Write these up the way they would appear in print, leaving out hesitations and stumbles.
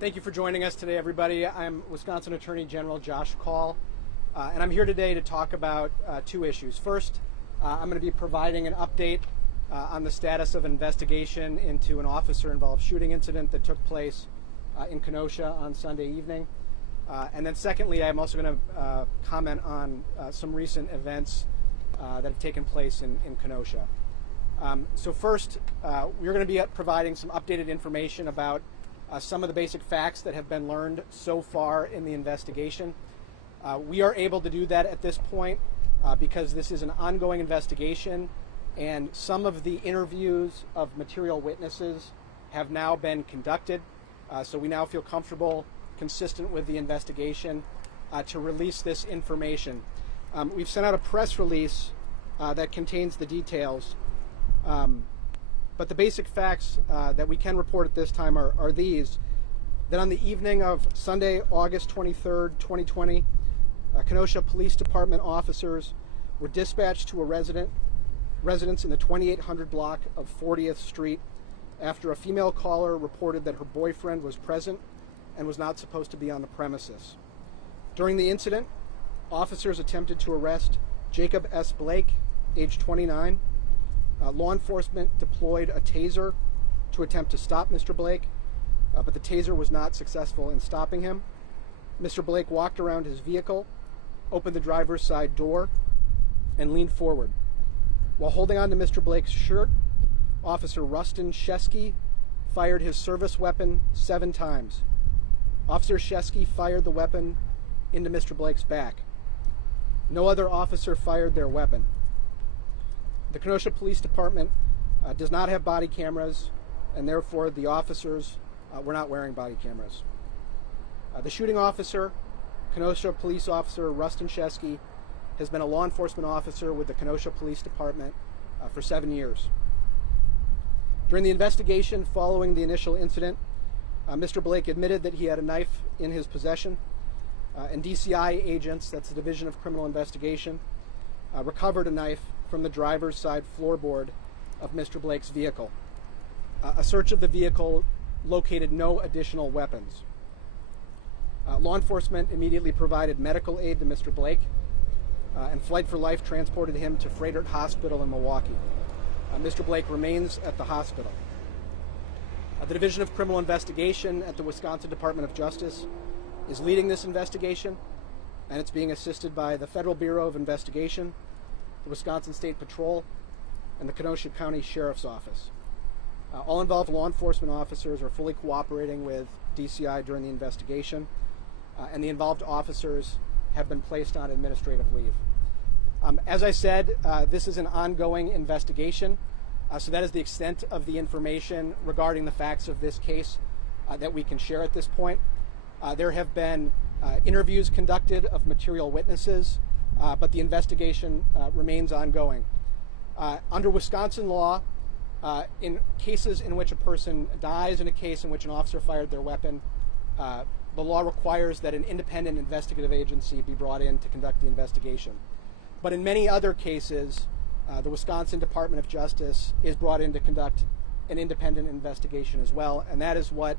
Thank you for joining us today, everybody. I'm Wisconsin Attorney General Josh Kaul, and I'm here today to talk about two issues. First, I'm going to be providing an update on the status of investigation into an officer-involved shooting incident that took place in Kenosha on Sunday evening. And then secondly, I'm also going to comment on some recent events that have taken place in Kenosha. So first, we're going to be providing some updated information about some of the basic facts that have been learned so far in the investigation. We are able to do that at this point because this is an ongoing investigation, and some of the interviews of material witnesses have now been conducted. So we now feel comfortable, consistent with the investigation, to release this information. We've sent out a press release that contains the details. But the basic facts that we can report at this time are these: that on the evening of Sunday, August 23rd, 2020, Kenosha Police Department officers were dispatched to a residence in the 2800 block of 40th Street after a female caller reported that her boyfriend was present and was not supposed to be on the premises. During the incident, officers attempted to arrest Jacob S. Blake, age 29. Law enforcement deployed a taser to attempt to stop Mr. Blake, but the taser was not successful in stopping him. Mr. Blake walked around his vehicle, opened the driver's side door, and leaned forward. While holding on to Mr. Blake's shirt, Officer Rustin Shesky fired his service weapon 7 times. Officer Shesky fired the weapon into Mr. Blake's back. No other officer fired their weapon. The Kenosha Police Department does not have body cameras, and therefore the officers were not wearing body cameras. The shooting officer, Kenosha Police Officer Rustin Shesky, has been a law enforcement officer with the Kenosha Police Department for 7 years. During the investigation following the initial incident, Mr. Blake admitted that he had a knife in his possession, and DCI agents, that's the Division of Criminal Investigation, recovered a knife from the driver's side floorboard of Mr. Blake's vehicle. A search of the vehicle located no additional weapons. Law enforcement immediately provided medical aid to Mr. Blake, and Flight for Life transported him to Frederick Hospital in Milwaukee. Mr. Blake remains at the hospital. The Division of Criminal Investigation at the Wisconsin Department of Justice is leading this investigation, and it's being assisted by the Federal Bureau of Investigation, the Wisconsin State Patrol, and the Kenosha County Sheriff's Office. All involved law enforcement officers are fully cooperating with DCI during the investigation, and the involved officers have been placed on administrative leave. As I said, this is an ongoing investigation, so that is the extent of the information regarding the facts of this case that we can share at this point. There have been interviews conducted of material witnesses, but the investigation remains ongoing. Under Wisconsin law, in cases in which a person dies in a case in which an officer fired their weapon, the law requires that an independent investigative agency be brought in to conduct the investigation. But in many other cases, the Wisconsin Department of Justice is brought in to conduct an independent investigation as well, and that is what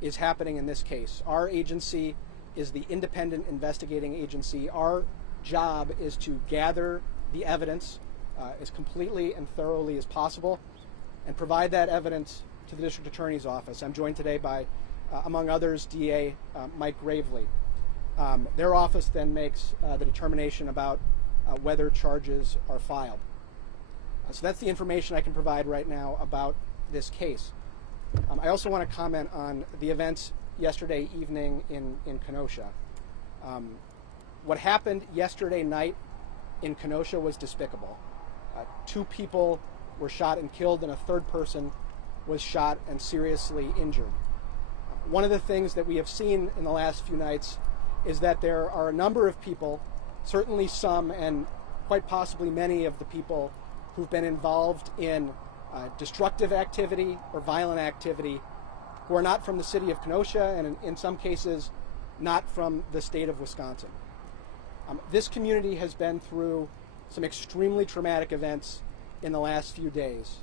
is happening in this case. Our agency is the independent investigating agency. Our job is to gather the evidence as completely and thoroughly as possible and provide that evidence to the District Attorney's Office. I'm joined today by, among others, DA Mike Gravely. Their office then makes the determination about whether charges are filed. So that's the information I can provide right now about this case. I also want to comment on the events yesterday evening in Kenosha. What happened yesterday night in Kenosha was despicable. 2 people were shot and killed, and a 3rd person was shot and seriously injured. One of the things that we have seen in the last few nights is that there are a number of people, certainly some and quite possibly many of the people who've been involved in destructive activity or violent activity who are not from the city of Kenosha, and in some cases not from the state of Wisconsin. This community has been through some extremely traumatic events in the last few days.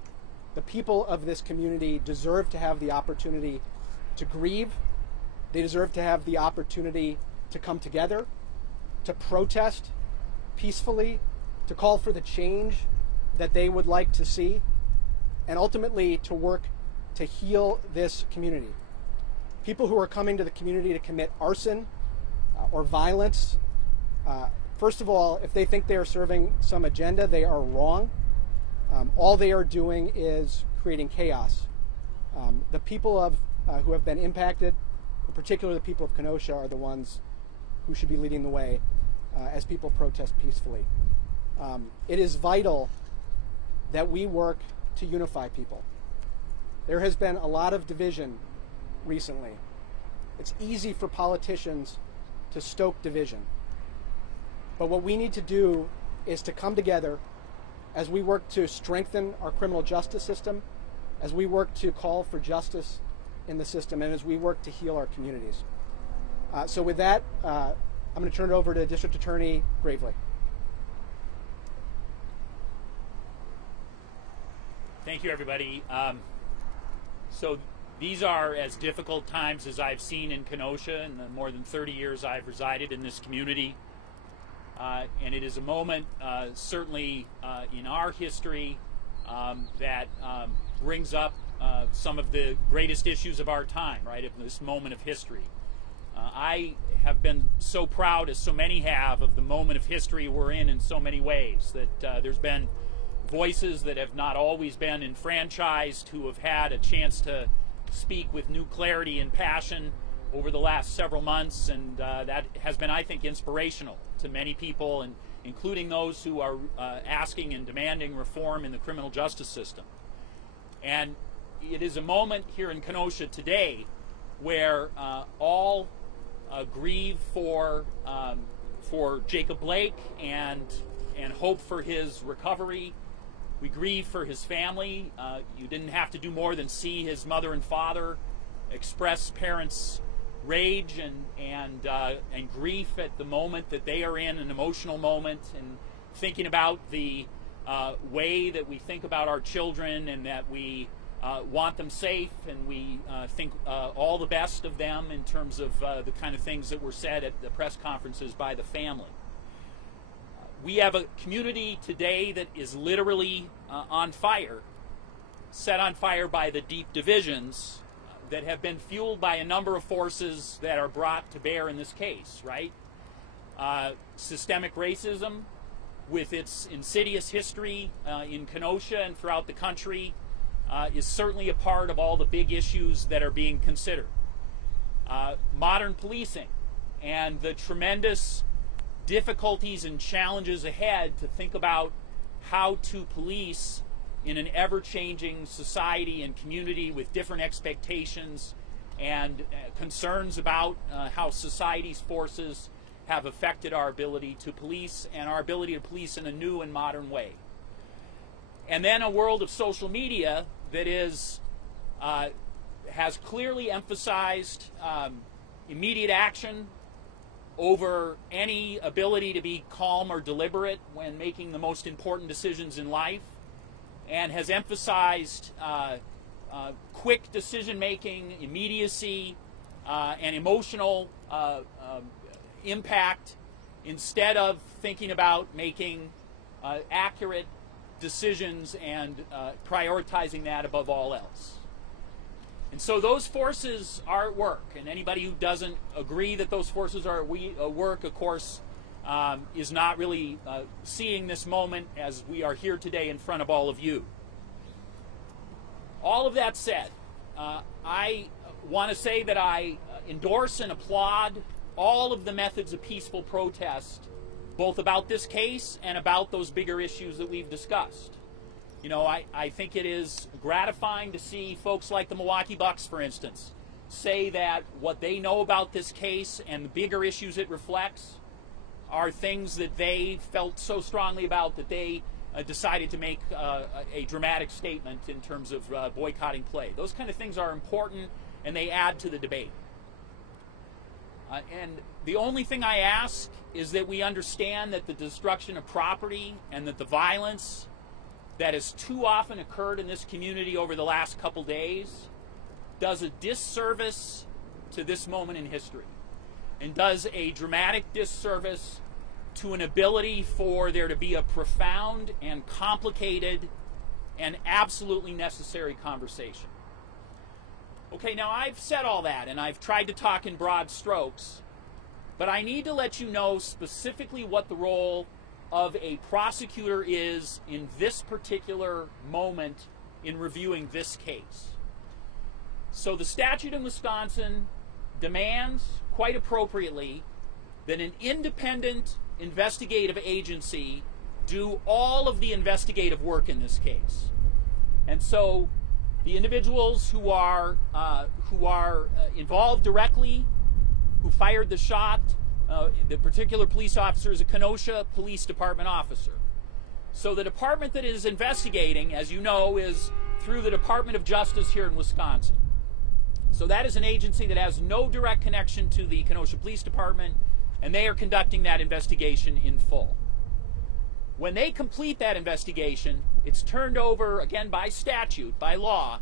The people of this community deserve to have the opportunity to grieve They deserve to have the opportunity to come together, to protest peacefully, to call for the change that they would like to see, and ultimately to work to heal this community. People who are coming to the community to commit arson or violence, first of all, if they think they are serving some agenda, they are wrong. All they are doing is creating chaos. The people who have been impacted, in particular the people of Kenosha, are the ones who should be leading the way as people protest peacefully. It is vital that we work to unify people. There has been a lot of division recently. It's easy for politicians to stoke division. But what we need to do is to come together as we work to strengthen our criminal justice system, as we work to call for justice in the system, and as we work to heal our communities. So with that, I'm going to turn it over to District Attorney Gravely. Thank you, everybody. So these are as difficult times as I've seen in Kenosha in the more than 30 years I've resided in this community. And it is a moment, certainly in our history, that brings up some of the greatest issues of our time, right, of this moment of history. I have been so proud, as so many have, of the moment of history we're in so many ways, that there's been voices that have not always been enfranchised, who have had a chance to speak with new clarity and passion over the last several months, and that has been, I think, inspirational to many people, and including those who are asking and demanding reform in the criminal justice system. And it is a moment here in Kenosha today where all grieve for Jacob Blake and hope for his recovery. We grieve for his family. You didn't have to do more than see his mother and father express parents' rage and grief at the moment that they are in, an emotional moment, and thinking about the way that we think about our children, and that we want them safe, and we think all the best of them in terms of the kind of things that were said at the press conferences by the family. We have a community today that is literally on fire, set on fire by the deep divisions that have been fueled by a number of forces that are brought to bear in this case, right? Systemic racism, with its insidious history in Kenosha and throughout the country, is certainly a part of all the big issues that are being considered. Modern policing and the tremendous difficulties and challenges ahead to think about how to police in an ever-changing society and community with different expectations and concerns about how society's forces have affected our ability to police and our ability to police in a new and modern way. And then a world of social media that has clearly emphasized immediate action over any ability to be calm or deliberate when making the most important decisions in life, and has emphasized quick decision-making, immediacy, and emotional impact, instead of thinking about making accurate decisions and prioritizing that above all else. And so those forces are at work, and anybody who doesn't agree that those forces are at work, of course, is not really seeing this moment as we are here today in front of all of you. All of that said, I want to say that I endorse and applaud all of the methods of peaceful protest, both about this case and about those bigger issues that we've discussed. You know, I think it is gratifying to see folks like the Milwaukee Bucks, for instance, say that what they know about this case and the bigger issues it reflects are things that they felt so strongly about that they decided to make a dramatic statement in terms of boycotting play. Those kind of things are important, and they add to the debate. And the only thing I ask is that we understand that the destruction of property and that the violence that has too often occurred in this community over the last couple days does a disservice to this moment in history and does a dramatic disservice to an ability for there to be a profound and complicated and absolutely necessary conversation. Okay, now I've said all that and I've tried to talk in broad strokes, but I need to let you know specifically what the role of a prosecutor is in this particular moment in reviewing this case. So the statute in Wisconsin demands, quite appropriately, that an independent investigative agency do all of the investigative work in this case. And so the individuals who are involved directly, who fired the shot, the particular police officer is a Kenosha Police Department officer. So the department that is investigating, as you know, is through the Department of Justice here in Wisconsin. So that is an agency that has no direct connection to the Kenosha Police Department, and they are conducting that investigation in full. When they complete that investigation, it's turned over, again by statute, by law,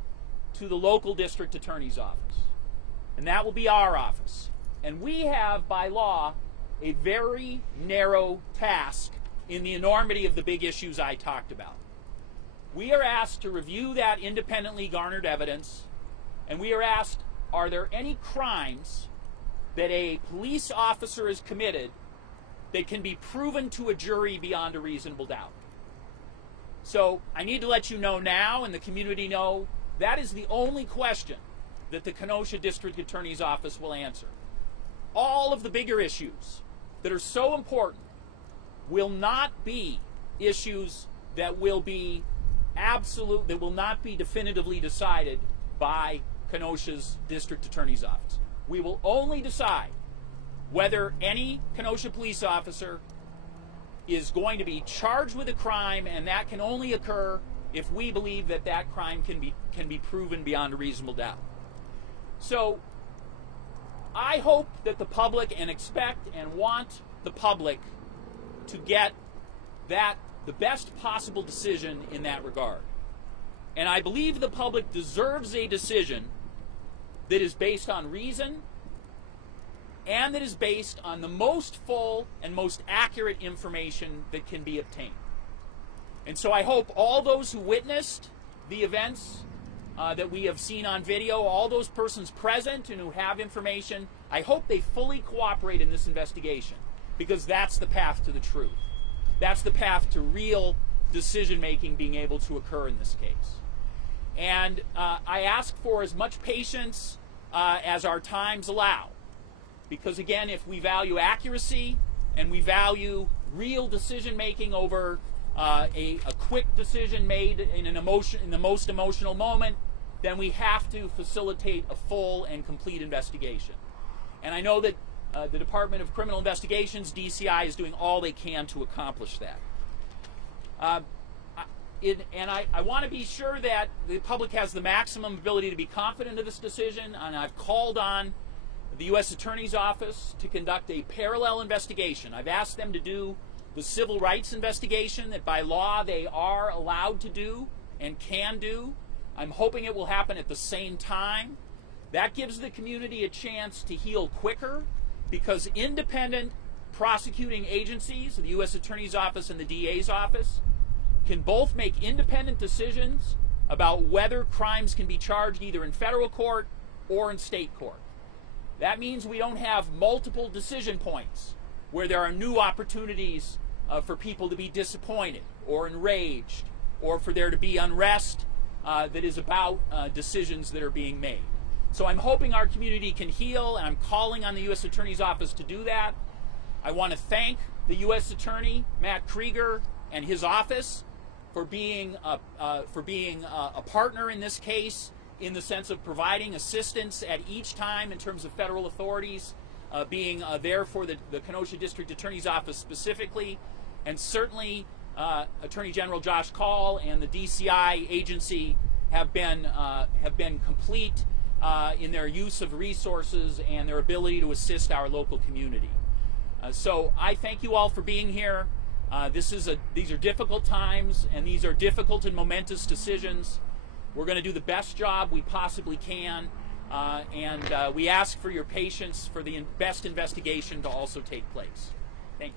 to the local district attorney's office. And that will be our office. And we have, by law, a very narrow task in the enormity of the big issues I talked about. We are asked to review that independently garnered evidence, and we are asked, are there any crimes that a police officer has committed that can be proven to a jury beyond a reasonable doubt? So I need to let you know now, and the community know, that is the only question that the Kenosha District Attorney's Office will answer. All of the bigger issues that are so important will not be issues that will be that will not be definitively decided by Kenosha's District Attorney's Office. We will only decide whether any Kenosha police officer is going to be charged with a crime, and that can only occur if we believe that that crime can be proven beyond a reasonable doubt. So I hope that the public, and expect and want the public to get the best possible decision in that regard. And I believe the public deserves a decision that is based on reason and that is based on the most full and most accurate information that can be obtained. And so I hope all those who witnessed the events that we have seen on video, all those persons present and who have information, I hope they fully cooperate in this investigation, because that's the path to the truth. That's the path to real decision-making being able to occur in this case. And I ask for as much patience as our times allow, because again, if we value accuracy and we value real decision-making over a quick decision made in the most emotional moment, then we have to facilitate a full and complete investigation. And I know that the Department of Criminal Investigations, DCI, is doing all they can to accomplish that. And I want to be sure that the public has the maximum ability to be confident of this decision, and I've called on the U.S. Attorney's Office to conduct a parallel investigation. I've asked them to do the civil rights investigation that by law they are allowed to do and can do. I'm hoping it will happen at the same time. That gives the community a chance to heal quicker, because independent prosecuting agencies, the U.S. Attorney's Office and the DA's office, can both make independent decisions about whether crimes can be charged either in federal court or in state court. That means we don't have multiple decision points where there are new opportunities for people to be disappointed or enraged, or for there to be unrest that is about decisions that are being made. So I'm hoping our community can heal, and I'm calling on the U.S. Attorney's Office to do that. I want to thank the U.S. Attorney, Matt Krieger, and his office for being a partner in this case, in the sense of providing assistance at each time in terms of federal authorities, being there for the Kenosha District Attorney's Office specifically, and certainly Attorney General Josh Kaul and the DCI agency have been complete in their use of resources and their ability to assist our local community. So I thank you all for being here. These are difficult times, and these are difficult and momentous decisions. We're going to do the best job we possibly can, and we ask for your patience for the best investigation to also take place. Thank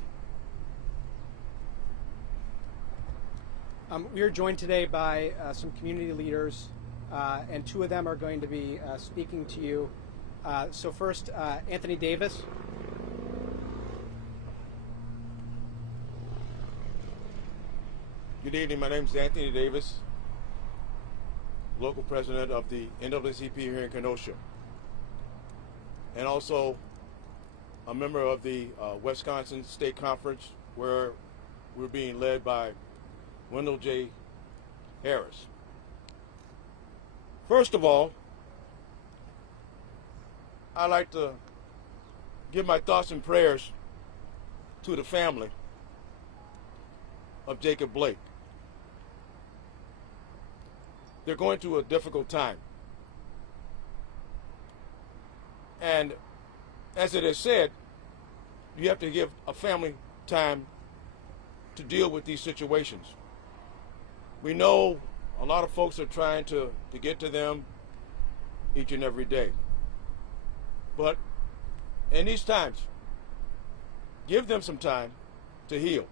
you. We are joined today by some community leaders, and two of them are going to be speaking to you. So first, Anthony Davis. Good evening. My name is Anthony Davis, local president of the NAACP here in Kenosha, and also a member of the Wisconsin State Conference, where we're being led by Wendell J. Harris. First of all, I'd like to give my thoughts and prayers to the family of Jacob Blake. They're going through a difficult time. And as it is said, you have to give a family time to deal with these situations. We know a lot of folks are trying to get to them each and every day. But in these times, give them some time to heal.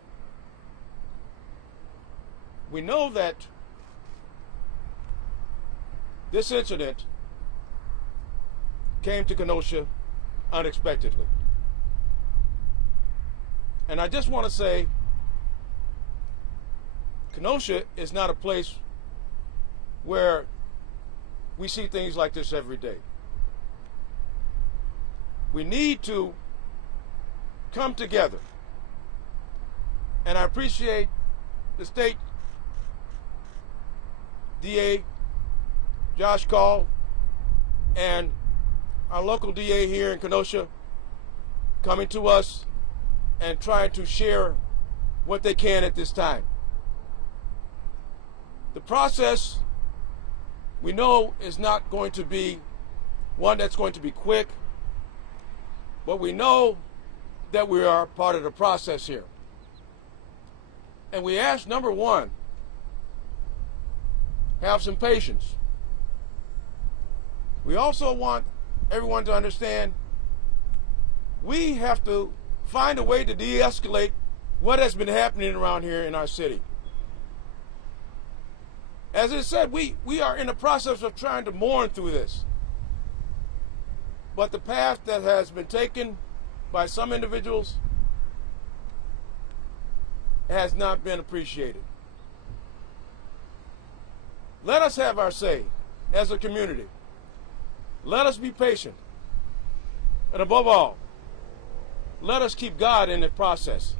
We know that this incident came to Kenosha unexpectedly. And I just want to say, Kenosha is not a place where we see things like this every day. We need to come together. And I appreciate the state DA, Josh Kaul, and our local DA here in Kenosha coming to us and trying to share what they can at this time. The process, we know, is not going to be one that's going to be quick, but we know that we are part of the process here. And we ask, number one, have some patience. We also want everyone to understand we have to find a way to de-escalate what has been happening around here in our city. As I said, we are in the process of trying to mourn through this. But the path that has been taken by some individuals has not been appreciated. Let us have our say as a community. Let us be patient. And above all, let us keep God in the process.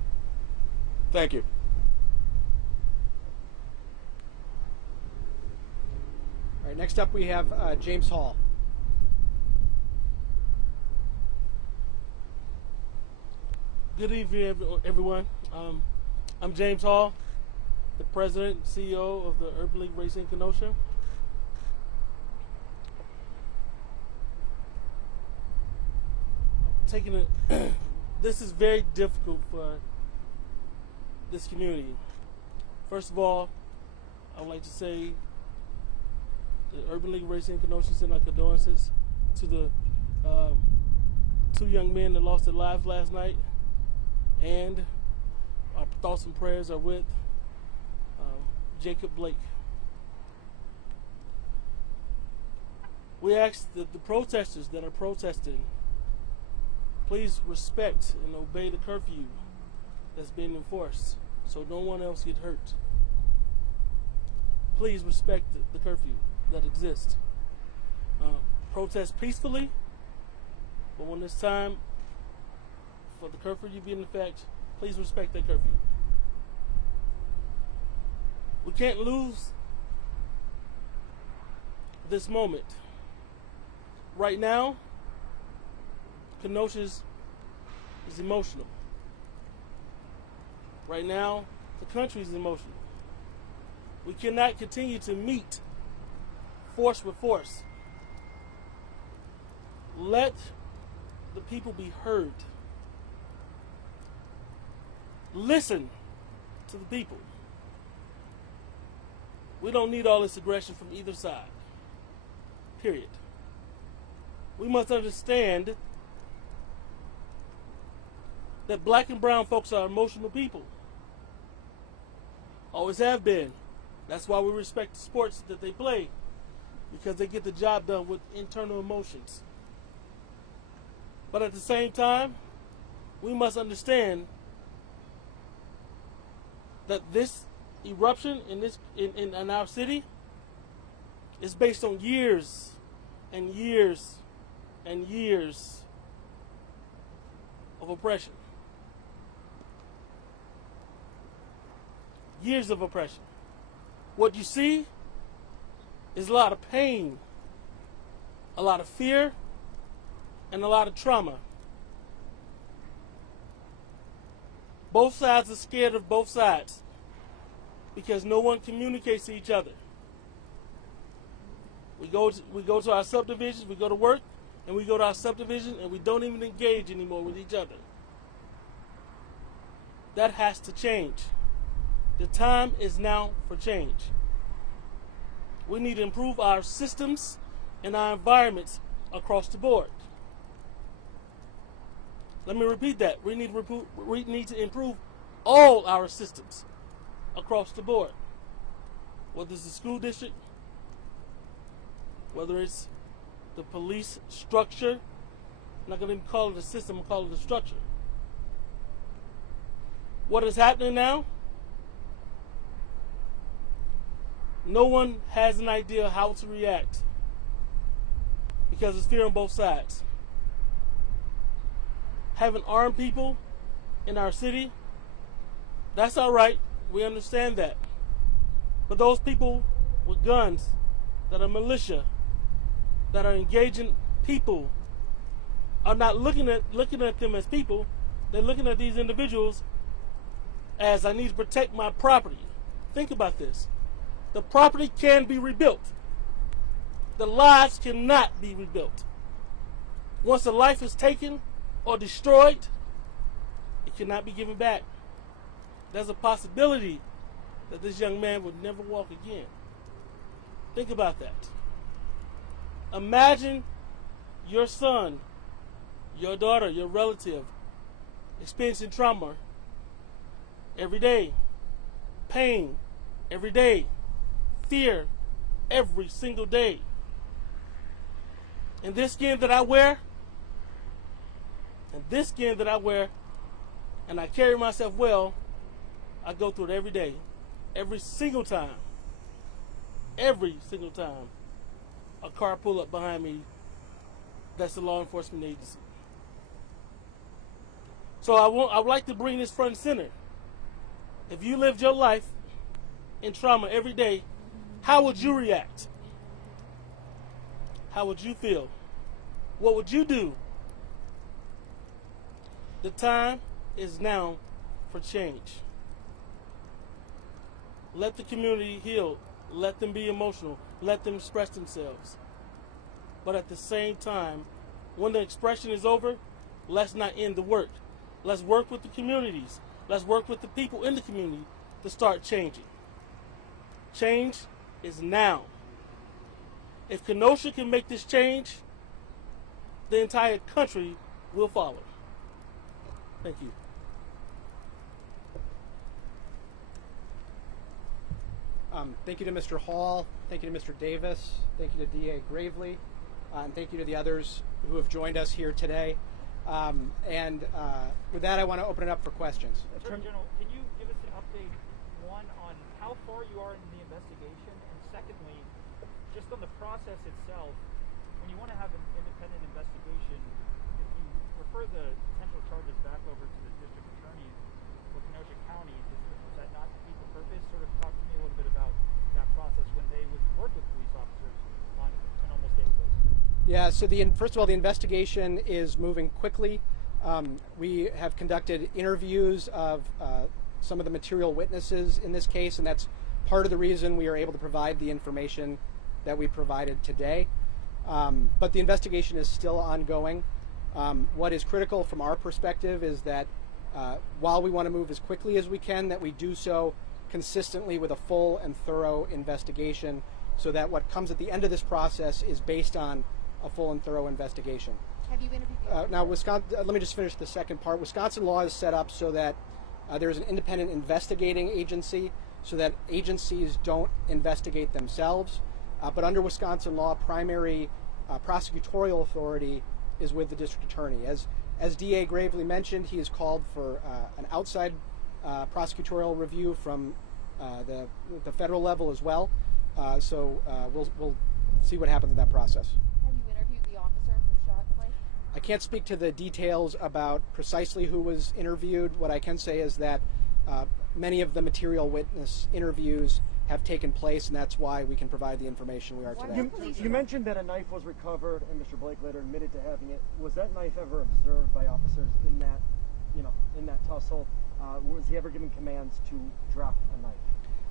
Thank you. All right, next up we have James Hall. Good evening, everyone. I'm James Hall, the president and CEO of the Urban League Racing Kenosha. This is very difficult for this community. First of all, I would like to say the Urban League Racing Kenosha send our condolences to the two young men that lost their lives last night, and our thoughts and prayers are with Jacob Blake. We ask that the protesters that are protesting please respect and obey the curfew that's being enforced so no one else get hurt. Please respect the curfew that exists. Protest peacefully, but when it's time for the curfew to be in effect, please respect that curfew. We can't lose this moment. Right now, Kenosha is emotional. Right now, the country is emotional. We cannot continue to meet force with force. Let the people be heard. Listen to the people. We don't need all this aggression from either side. Period. we must understand that black and brown folks are emotional people. Always have been. That's why we respect the sports that they play, because they get the job done with internal emotions. But at the same time, we must understand that this eruption in our city is based on years and years and years of oppression. Years of oppression. What you see is a lot of pain, a lot of fear, and a lot of trauma. Both sides are scared of both sides because no one communicates to each other. We go to our subdivisions, we go to work, and we go to our subdivision, and we don't even engage anymore with each other. That has to change. The time is now for change. We need to improve our systems and our environments across the board. Let me repeat that. We need to improve all our systems across the board. Whether it's the school district, whether it's the police structure. I'm not going to even call it a system, I'm going to call it a structure. What is happening now? No one has an idea how to react because there's fear on both sides. Having armed people in our city, that's all right. We understand that. But those people with guns that are militia, that are engaging people, are not looking at them as people. They're looking at these individuals as, I need to protect my property. Think about this. The property can be rebuilt. The lives cannot be rebuilt. Once a life is taken or destroyed, it cannot be given back. There's a possibility that this young man would never walk again. Think about that. Imagine your son, your daughter, your relative experiencing trauma every day, pain every day, fear every single day. And this skin that I wear, and I carry myself well, I go through it every day, every single time a car pull up behind me that's a law enforcement agency. So I would like to bring this front and center. If you lived your life in trauma every day, how would you react? How would you feel? What would you do? The time is now for change. Let the community heal. Let them be emotional. Let them express themselves. But at the same time, when the expression is over, let's not end the work. Let's work with the communities. Let's work with the people in the community to start changing. Change is now. If Kenosha can make this change, the entire country will follow. Thank you. Thank you to Mr. Hall. Thank you to Mr. Davis. Thank you to DA Gravely. And thank you to the others who have joined us here today. With that, I want to open it up for questions. Attorney General, can you give us an update, one, on how far you are in the investigation, and secondly, just on the process itself, when you want to have an independent investigation, if you refer the potential charges back over to the district attorney for Kenosha County, does that not defeat the purpose? Sort of talk to me a little bit about that process when they would work with police officers on an almost daily basis. Yeah, so first of all, the investigation is moving quickly. We have conducted interviews of some of the material witnesses in this case, and that's part of the reason we are able to provide the information that we provided today. But the investigation is still ongoing. What is critical from our perspective is that while we want to move as quickly as we can, that we do so consistently with a full and thorough investigation so that what comes at the end of this process is based on a full and thorough investigation. Have you interviewed the officer? Now, Wisconsin. Let me just finish the second part. Wisconsin law is set up so that there's an independent investigating agency, so that agencies don't investigate themselves. But under Wisconsin law, primary prosecutorial authority is with the district attorney. As DA Gravely mentioned, he has called for an outside prosecutorial review from the federal level as well. So we'll see what happens in that process. Have you interviewed the officer who shot Blake? I can't speak to the details about precisely who was interviewed. What I can say is that many of the material witness interviews have taken place, and that's why we can provide the information we are today. You mentioned that a knife was recovered, and Mr. Blake later admitted to having it. Was that knife ever observed by officers in that, in that tussle? Was he ever given commands to drop a knife?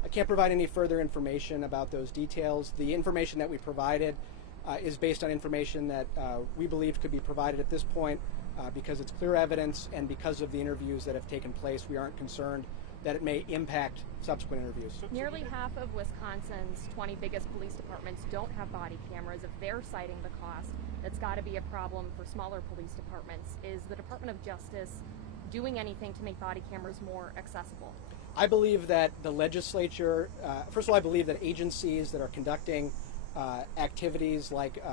I can't provide any further information about those details. The information that we provided is based on information that we believe could be provided at this point because it's clear evidence, and because of the interviews that have taken place, we aren't concerned that it may impact subsequent interviews. Nearly half of Wisconsin's 20 biggest police departments don't have body cameras. If they're citing the cost, that's got to be a problem for smaller police departments. Is the Department of Justice doing anything to make body cameras more accessible? I believe that the legislature, first of all, I believe that agencies that are conducting activities like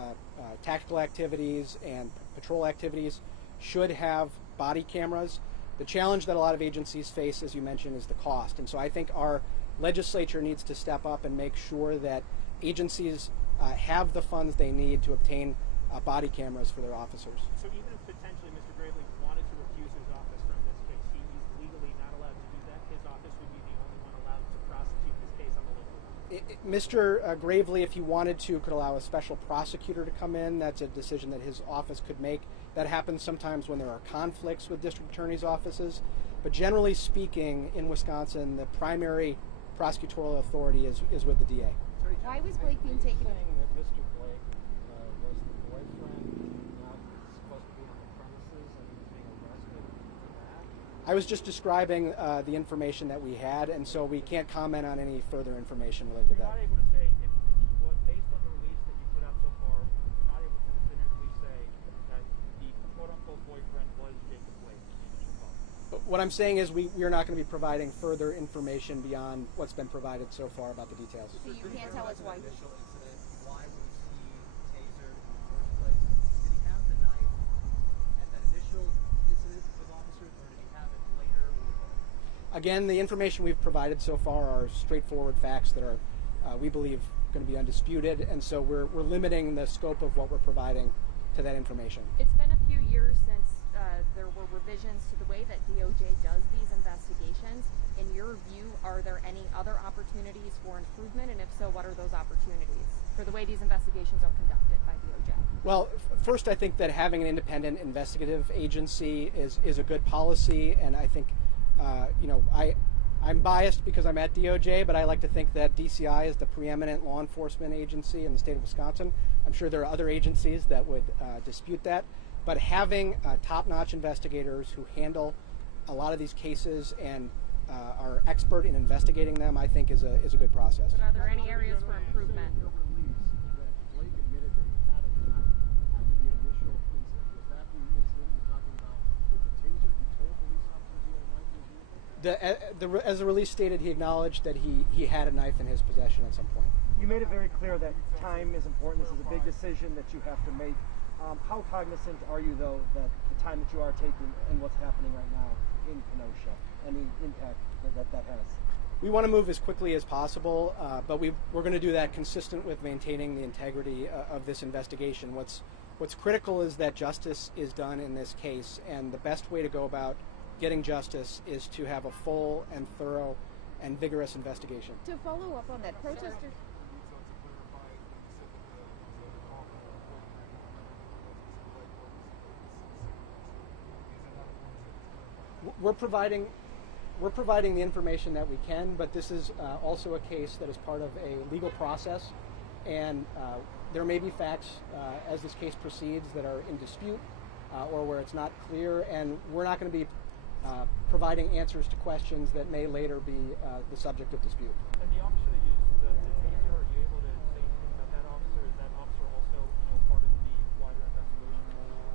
tactical activities and patrol activities should have body cameras. The challenge that a lot of agencies face, as you mentioned, is the cost. And so I think our legislature needs to step up and make sure that agencies have the funds they need to obtain body cameras for their officers. So even if potentially Mr. Gravely wanted to recuse his office from this case, he's legally not allowed to do that. His office would be the only one allowed to prosecute this case on the local level. Mr. Gravely, if he wanted to, could allow a special prosecutor to come in. That's a decision that his office could make. That happens sometimes when there are conflicts with district attorneys' offices. But generally speaking, in Wisconsin, the primary prosecutorial authority is with the DA. Why was Blake being taken? Saying that Mr. Blake was the boyfriend, not supposed to be on the premises, and he was being arrested for that? I was just describing the information that we had, and so we can't comment on any further information related to You're that. not able to say, if you was based on the release that you put out so far, you're not able to definitively say that the quote-unquote boyfriend was Jacob Blake in Chicago. But what I'm saying is we are not going to be providing further information beyond what's been provided so far about the details. So you can't tell us why. Initial incident, why was he tasered in the first place? Did he have the knife at that initial incident with officers, or did he have it later? Again, the information we've provided so far are straightforward facts that are, we believe, going to be undisputed, and so we're limiting the scope of what we're providing to that information. It's been a few years since there were revisions to the way that DOJ does these investigations. In your view, are there any other opportunities for improvement, and if so, what are those opportunities for the way these investigations are conducted by DOJ? Well, first, I think that having an independent investigative agency is a good policy, and I think, I'm biased because I'm at DOJ, but I like to think that DCI is the preeminent law enforcement agency in the state of Wisconsin. I'm sure there are other agencies that would dispute that, but having top-notch investigators who handle a lot of these cases and are expert in investigating them, I think is a good process. But are there any areas for improvement? Your release that Blake admitted that he had a knife after the initial incident. Was that the incident you're talking about with the taser? You told police officers he had a knife in his vehicle? As the release stated, he acknowledged that he had a knife in his possession at some point. You made it very clear that time is important. This is a big decision that you have to make. How cognizant are you, though, that the time that you are taking and what's happening right now in Kenosha, any impact that has? We want to move as quickly as possible, but we're going to do that consistent with maintaining the integrity of this investigation. What's critical is that justice is done in this case, and the best way to go about getting justice is to have a full and thorough and vigorous investigation. To follow up on that, protesters. We're providing the information that we can, but this is also a case that is part of a legal process, and there may be facts as this case proceeds that are in dispute or where it's not clear, and we're not going to be providing answers to questions that may later be the subject of dispute. And the officer that used the taser, are you able to say anything about that officer? Is that officer also part of the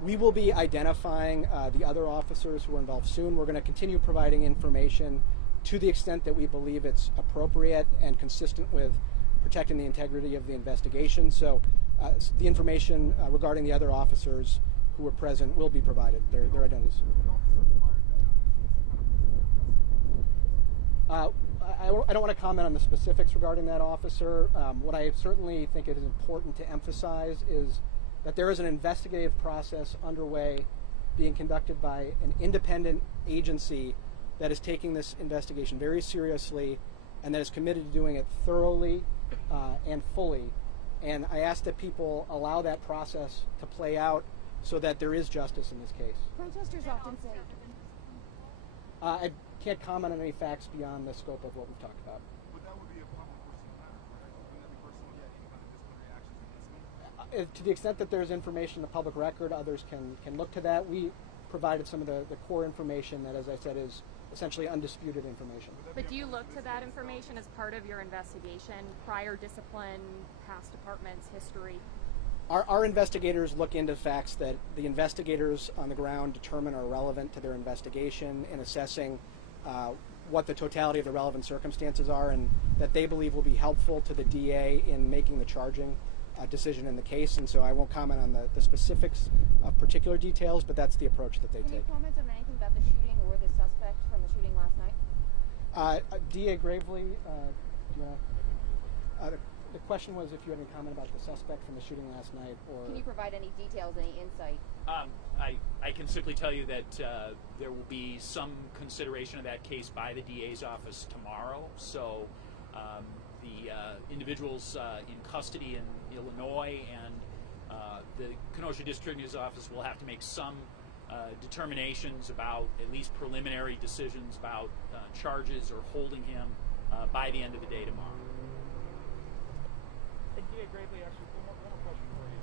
We will be identifying the other officers who are involved soon. We're going to continue providing information to the extent that we believe it's appropriate and consistent with protecting the integrity of the investigation. So the information regarding the other officers who were present will be provided, their identities. I don't want to comment on the specifics regarding that officer. What I certainly think it is important to emphasize is that there is an investigative process underway being conducted by an independent agency that is taking this investigation very seriously and that is committed to doing it thoroughly and fully. And I ask that people allow that process to play out so that there is justice in this case. Protesters often say. I can't comment on any facts beyond the scope of what we've talked about. But that would be a public personal matter, correct? Wouldn't that be personal yet any kind of disciplinary actions against me? To the extent that there's information in the public record, others can look to that. We provided some of the core information that, as I said, is essentially undisputed information. But do you look to that information as part of your investigation, prior discipline, past departments, history? Our investigators look into facts that the investigators on the ground determine are relevant to their investigation in assessing what the totality of the relevant circumstances are and that they believe will be helpful to the DA in making the charging decision in the case. And so I won't comment on the specifics of particular details, but that's the approach that they Can take. you comment on anything about the shooting or the suspect from the shooting last night? DA Gravely, do you wanna, the question was if you had any comment about the suspect from the shooting last night, or Can you provide any details, any insight? I can simply tell you that there will be some consideration of that case by the DA's office tomorrow. So the individuals in custody in Illinois and the Kenosha District Attorney's Office will have to make some determinations about at least preliminary decisions about charges or holding him by the end of the day tomorrow. And DA Gravely, actually, one more question for you.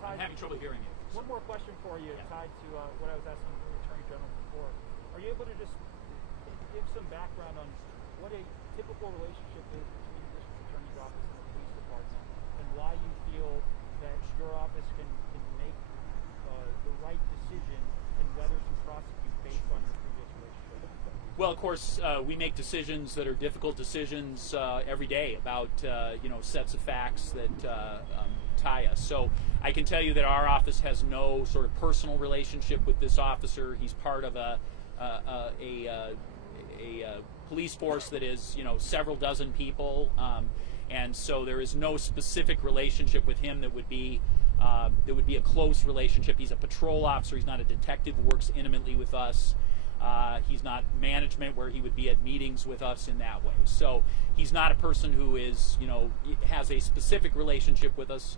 I'm having trouble hearing you. One more question for you, tied to what I was asking the Attorney General before. Are you able to just give some background on what a typical relationship is between the District Attorney's Office and the Police Department, and why you feel that your office can make the right decision and whether to prosecute based on your previous relationship? Well, of course, we make decisions that are difficult decisions every day about sets of facts that tie us. So I can tell you that our office has no sort of personal relationship with this officer. He's part of a police force that is several dozen people, and so there is no specific relationship with him that would be a close relationship. He's a patrol officer. He's not a detective who works intimately with us. He's not management where he would be at meetings with us in that way. So he's not a person who is, has a specific relationship with us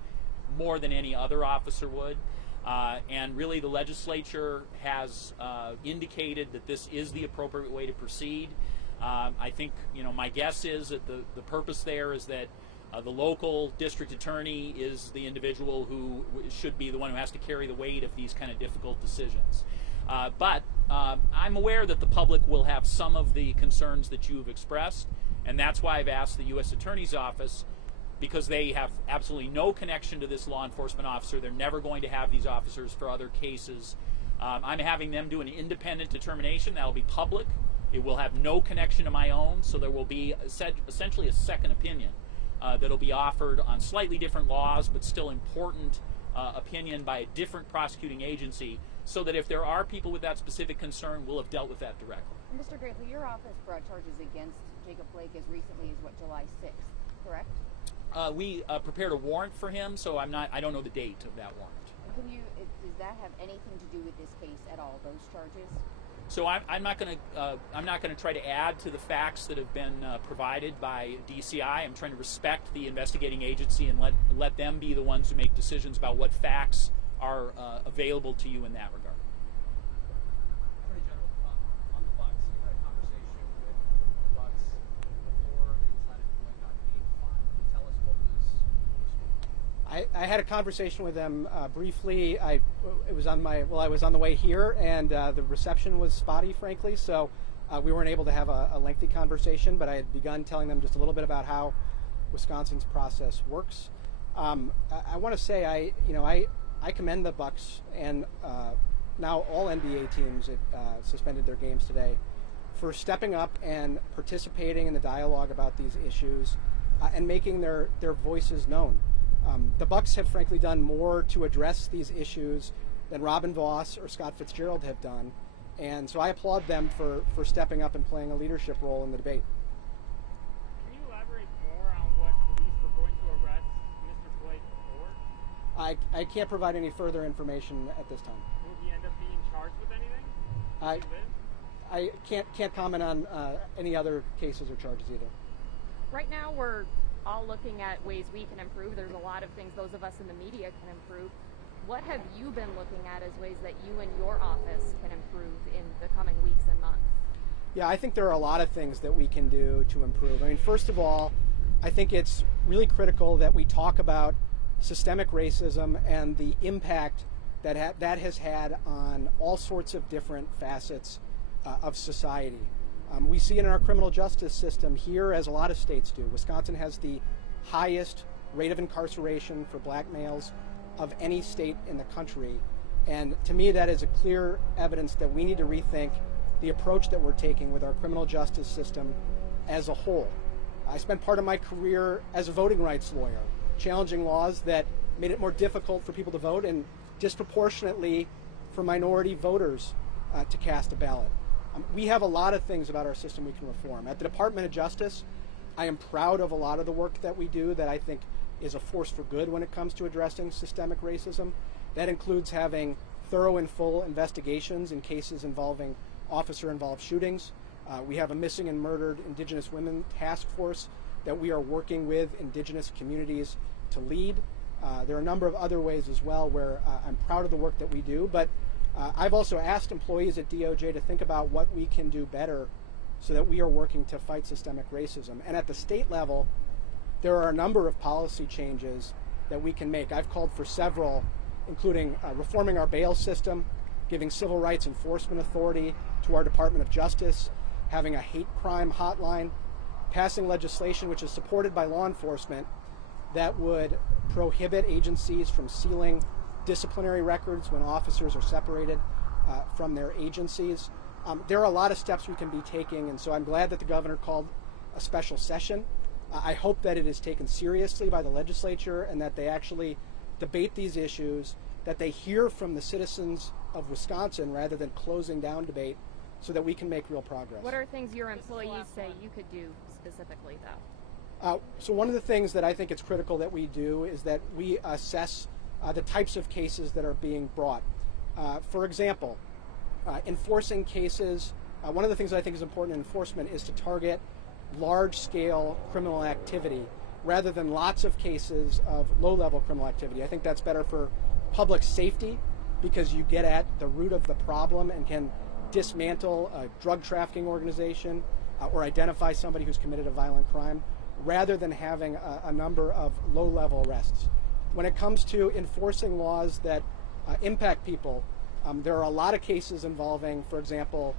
more than any other officer would. And really the legislature has indicated that this is the appropriate way to proceed. I think, my guess is that the purpose there is that the local district attorney is the individual who should be the one who has to carry the weight of these kind of difficult decisions. But I'm aware that the public will have some of the concerns that you've expressed, and that's why I've asked the U.S. Attorney's Office, because they have absolutely no connection to this law enforcement officer. They're never going to have these officers for other cases. I'm having them do an independent determination. That'll be public. It will have no connection to my own, so there will be essentially a second opinion that'll be offered on slightly different laws, but still important opinion by a different prosecuting agency, so that if there are people with that specific concern, we'll have dealt with that directly. Mr. Gravely, your office brought charges against Jacob Blake as recently as July 6th, correct? We prepared a warrant for him, so I don't know the date of that warrant. Does that have anything to do with this case at all? Those charges? So I'm not going to try to add to the facts that have been provided by DCI. I'm trying to respect the investigating agency and let them be the ones who make decisions about what facts are available to you in that regard. Attorney General, on the Bucks, you had a conversation with the Bucks before they decided to boycott Game 5. Can you tell us what was? I had a conversation with them briefly. I was on the way here, and the reception was spotty, frankly, so we weren't able to have a lengthy conversation, but I had begun telling them just a little bit about how Wisconsin's process works. I want to say I commend the Bucks and now all NBA teams that suspended their games today for stepping up and participating in the dialogue about these issues and making their voices known. The Bucks have frankly done more to address these issues than Robin Voss or Scott Fitzgerald have done, and so I applaud them for stepping up and playing a leadership role in the debate. Can you elaborate more on what police were going to arrest Mr. Blake for? I can't provide any further information at this time. Will he end up being charged with anything? I can't comment on any other cases or charges either. Right now, we're all looking at ways we can improve. There's a lot of things those of us in the media can improve. What have you been looking at as ways that you and your office can improve in the coming weeks and months? Yeah, I think there are a lot of things that we can do to improve. I mean, first of all, I think it's really critical that we talk about systemic racism and the impact that that has had on all sorts of different facets of society. We see it in our criminal justice system here, as a lot of states do. Wisconsin has the highest rate of incarceration for black males of any state in the country. And to me, that is a clear evidence that we need to rethink the approach that we're taking with our criminal justice system as a whole. I spent part of my career as a voting rights lawyer, challenging laws that made it more difficult for people to vote and disproportionately for minority voters to cast a ballot. We have a lot of things about our system we can reform. At the Department of Justice, I am proud of a lot of the work that we do that I think is a force for good when it comes to addressing systemic racism. That includes having thorough and full investigations in cases involving officer-involved shootings. We have a missing and murdered Indigenous women task force that we are working with Indigenous communities to lead. There are a number of other ways as well where I'm proud of the work that we do, but I've also asked employees at DOJ to think about what we can do better so that we are working to fight systemic racism. And at the state level, there are a number of policy changes that we can make. I've called for several, including reforming our bail system, giving civil rights enforcement authority to our Department of Justice, having a hate crime hotline, passing legislation which is supported by law enforcement that would prohibit agencies from sealing disciplinary records when officers are separated from their agencies. There are a lot of steps we can be taking, and so I'm glad that the governor called a special session. I hope that it is taken seriously by the legislature and that they actually debate these issues, that they hear from the citizens of Wisconsin rather than closing down debate so that we can make real progress. What are things your employees say you could do specifically, though? So one of the things that I think it's critical that we do is that we assess the types of cases that are being brought. For example, enforcing cases, one of the things that I think is important in enforcement is to target large-scale criminal activity rather than lots of cases of low-level criminal activity. I think that's better for public safety because you get at the root of the problem and can dismantle a drug trafficking organization or identify somebody who's committed a violent crime rather than having a number of low-level arrests. When it comes to enforcing laws that impact people, there are a lot of cases involving, for example,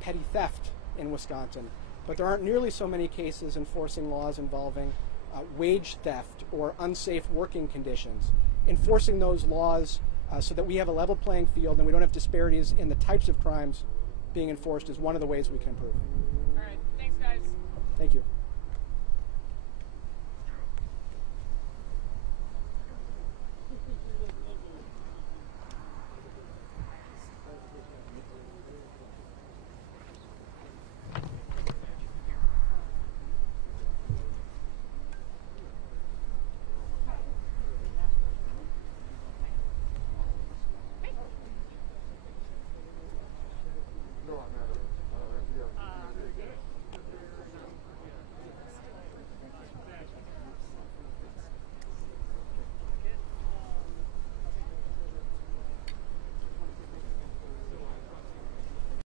petty theft in Wisconsin, but there aren't nearly so many cases enforcing laws involving wage theft or unsafe working conditions. Enforcing those laws so that we have a level playing field and we don't have disparities in the types of crimes being enforced is one of the ways we can improve. All right, thanks guys. Thank you.